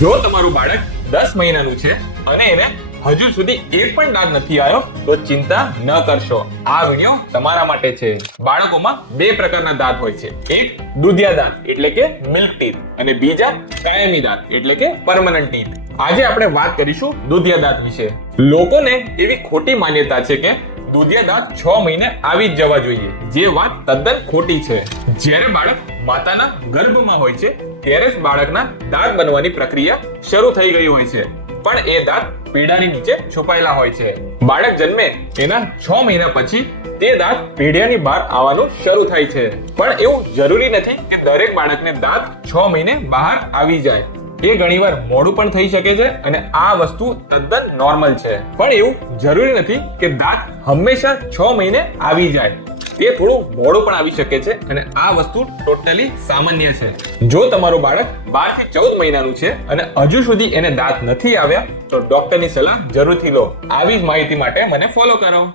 જો તમારું બાળક 10 મહિનાનું છે અને એને હજુ સુધી એક પણ દાંત નથી આવ્યો તો ચિંતા ન કરશો. આ વિડિયો તમારા માટે છે. બાળકોમાં બે પ્રકારના દાંત હોય છે. એક દૂધિયા દાંત એટલે કે મિલ્ક ટીથ અને બીજા કાયમી દાંત એટલે કે પરમનન્ટ ટીથ. આજે આપણે વાત કરીશું દૂધિયા દાંત વિશે. લોકોને એવી ખોટી માન્યતા છે કે દૂધિયા દાંત 6 મહિને આવી જ જવા જોઈએ, જે વાત તદ્દન ખોટી છે. જ્યારે બાળક માતાના ગર્ભમાં હોય છે ત્યારે જ બાળકના દાંત બનવાની પ્રક્રિયા શરૂ થઈ ગઈ હોય છે, પણ એ દાંત પેઢાની નીચે છુપાયેલા હોય છે. બાળક જન્મે એના 6 મહિના પછી તે દાંત પેઢિયાની બહાર આવવાનું શરૂ થાય છે. પણ એવું જરૂરી નથી કે દરેક બાળકને દાંત 6 મહિને બહાર આવી જાય. એ ઘણીવાર મોડું પણ થઈ શકે છે અને આ વસ્તુ તદ્દન નોર્મલ છે. પણ એવું જરૂરી નથી કે દાંત હંમેશા 6 મહિને આવી જાય. તે થોડું મોડું પણ આવી શકે છે અને આ વસ્તુ ટોટલી સામાન્ય છે. જો તમારું બાળક 12 થી 14 મહિનાનું છે અને હજુ સુધી એને દાંત નથી આવ્યા તો ડોક્ટરની સલાહ જરૂરથી લો. આવી જ માહિતી માટે મને ફોલો કરો.